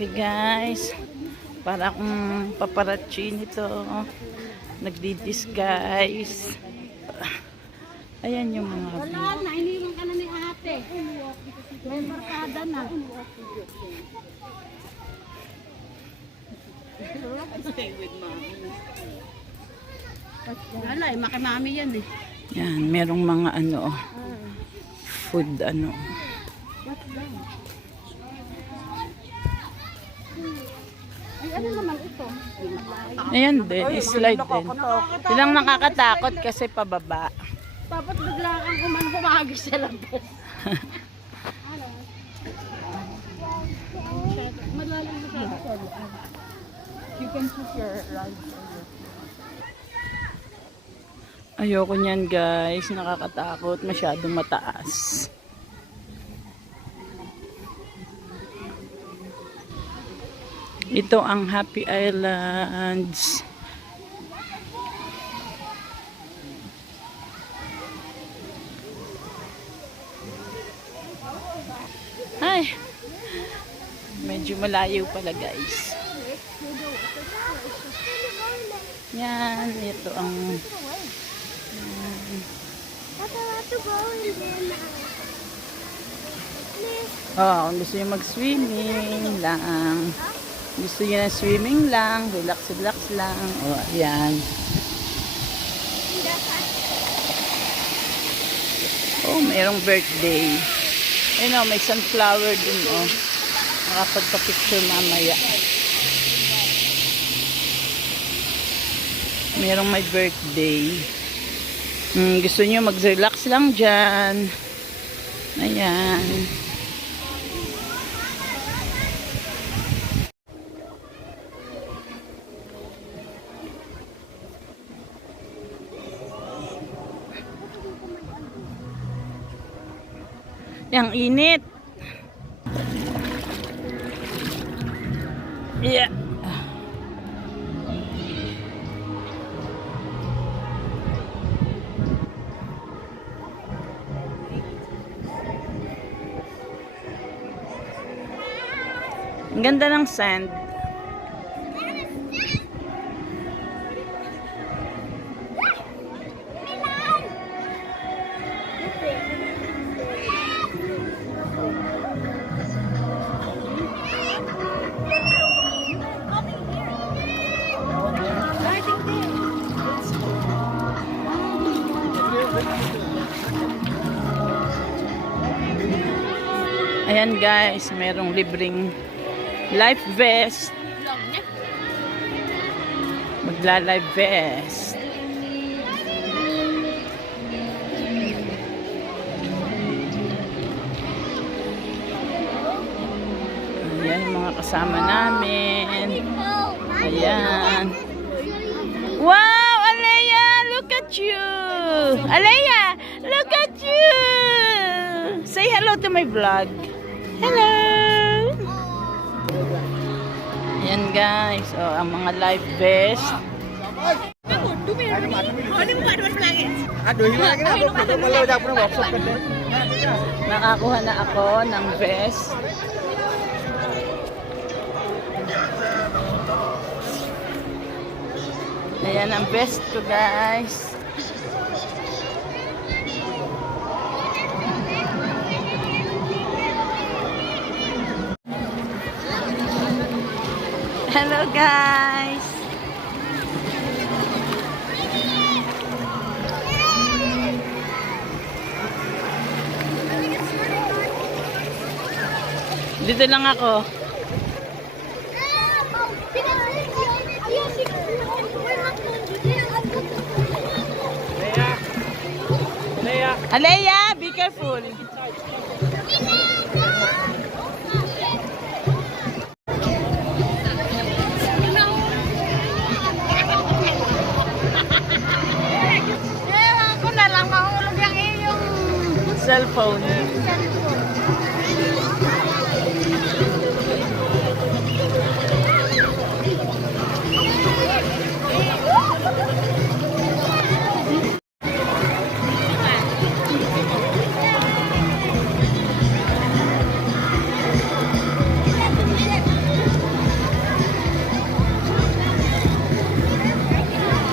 Okay guys, para akong paparazzi nito. Nagdi-disguise. Ayan yung mga wala na, iniwan ka na ni ate. May barkada na. Stay with mommy. Wala eh, makimami yan eh. yan, merong mga ano, food ano. Ay, ano naman ito? Ayan din, slide din. Silang nakakatakot kasi pababa. Dapat bigla kang kumagis sa labas. Malalim na sa you can put your rice. Ayoko niyan guys, nakakatakot, masyadong mataas. Ito ang Happy Islands. Ay, medyo malayo pala guys. Yan, ito ang kung gusto nyo mag-swimming lang, gusto nyo na swimming lang, relax lang, ayan. Mayroong birthday. Ayun may sunflower dun, makapagpa-picture mamaya. Merong may birthday. Gusto nyo mag-relax lang dyan. Ayan. Yang init. Yeah. Ang ganda ng sand. Ayan guys, merong libreng life vest. Magla-life vest. Ayan yung mga kasama namin. Ayan. Wow, Alea, look at you. Alea, look at you. Say hello to my vlog. Hello. Ayan guys, ang mga life vest. Nakakuha na ako ng vest. Ayan ang vest ko guys. Hello guys. Dito lang ako. Alea, be careful. Cellphone.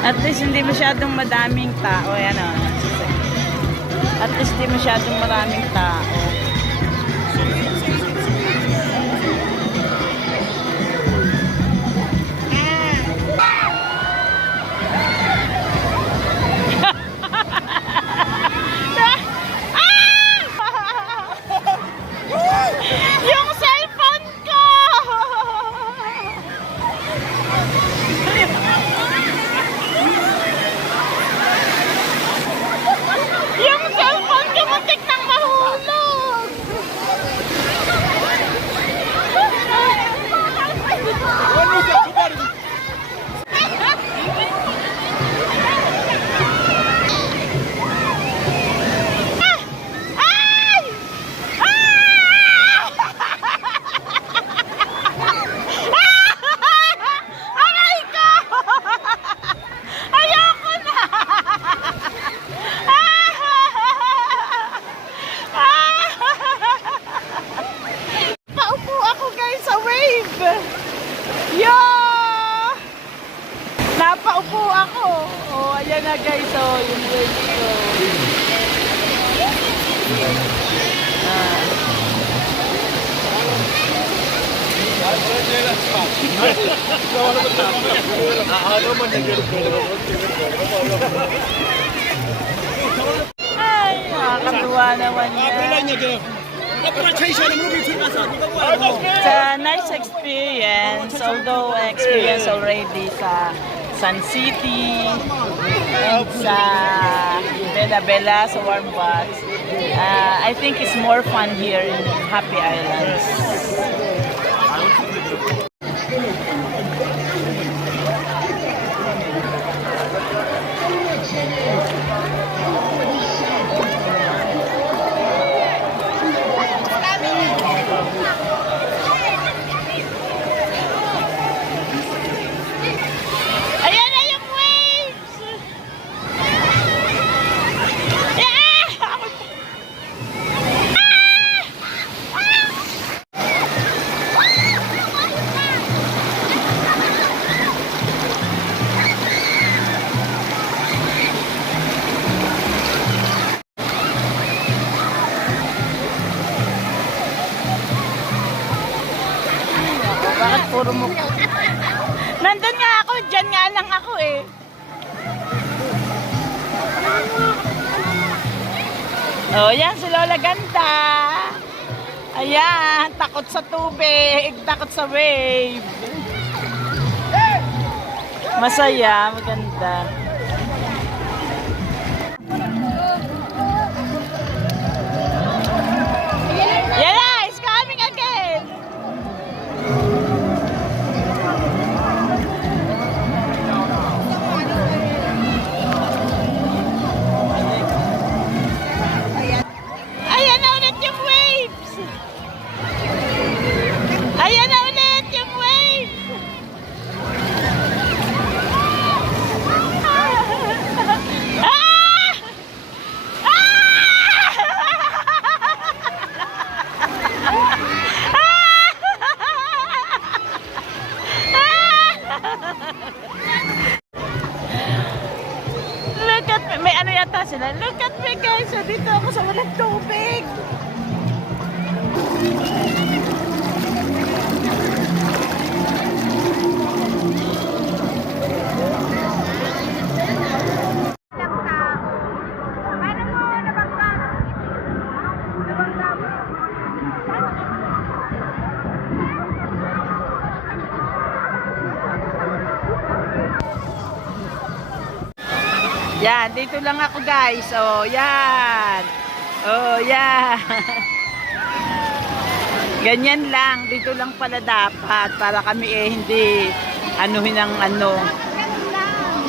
At least hindi masyadong madaming tao. Ayan o. At least hindi masyadong maraming tao. Yung cellphone ko! Yung cellphone ko muntik nang mahulog! Aray ko! Ayoko na! Paupo ako guys sa wave! Yo! Napaupo ako! Oh, ayan na guys, oh, yung wave ko. Ay, nakakatuwa naman yan. It's a nice experience, although I experienced already sa Sun City, and sa Bella Bella, sa Warm Baths. I think it's more fun here in Happy Islands. Ayan na yung waves! Yeah! Bakit puro mo? Nandun nga ako, dyan nga lang ako eh. Oh, yan si Lola Ganda. Ayan, takot sa tubig, takot sa wave. Masaya, maganda. Yan na, it's coming again. Ayan na ulit yung waves! Ayan na ulit yung waves! Ah! Look at me. May ano yata sila. Look at me guys. So, dito ako sa walang tubig. Yan, dito lang ako guys. Oh, yan. Oh, yan. Ganyan lang. Dito lang pala dapat. Para kami hindi anuhin ang ano.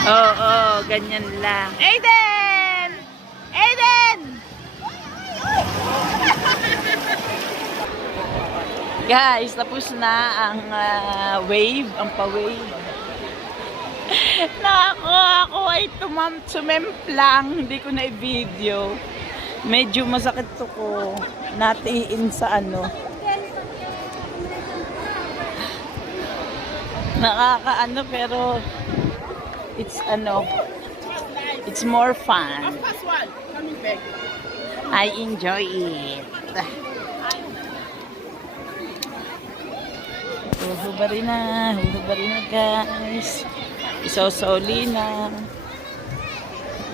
Oo, ganyan lang. Aiden! Aiden! Guys, tapos na ang wave, ang pa-wave. Nako, ako ay sumemplang. Hindi ko na i-video. Medyo masakit to ko. Natiin sa ano. Nakakaano pero It's it's more fun. I enjoy it. Huhubari na guys. Isosoli na.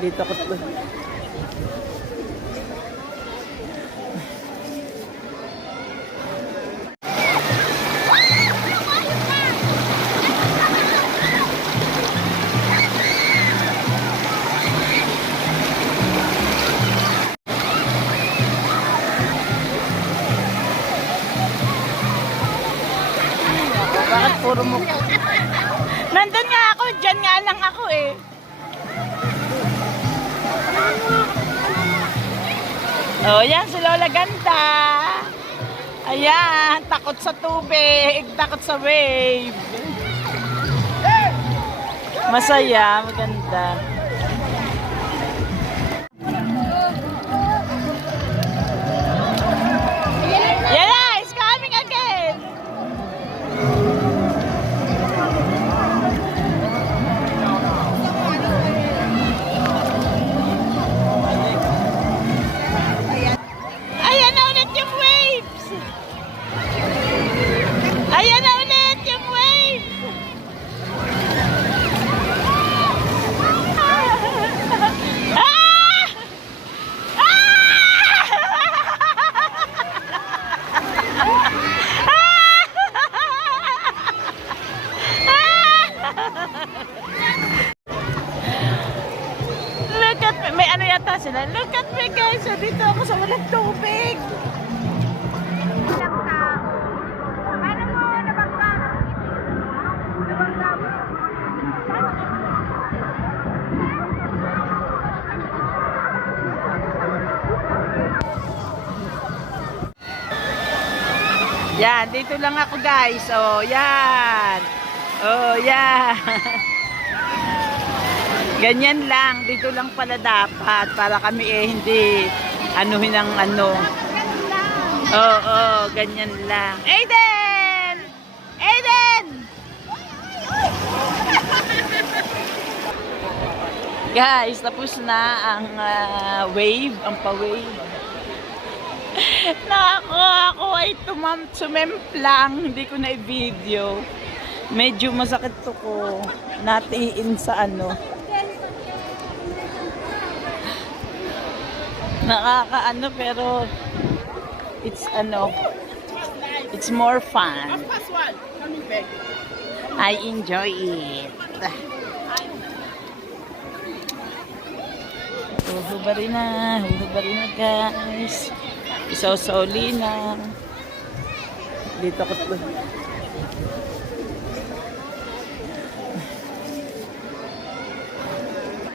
Dito ko to. Bakit puro mo? Nandun nga ako, dyan nga lang ako eh. Oh, yan si Lola Ganda. Ayan, takot sa tubig, takot sa wave. Masaya, maganda. Yan na, it's coming again. Ayan na ulit yung waves. Ayan na ulit yung waves. Ah! Look at me. May ano yata sila. Look at me guys. So, dito ako sa walang tubig. Yan, dito lang ako guys. Oh, yan. Oh, yan. Ganyan lang. Dito lang pala dapat. Para kami hindi anuhin ang ano. Oo, ganyan lang. Aiden! Aiden! Guys, tapos na ang wave, ang pa-wave. Ako ay sumemplang. Hindi ko na i-video. Medyo masakit to ko. Natiin sa ano. Nakakaano pero it's more fun. I enjoy it. Huhubari na guys. Isosoli na. Dito ko to.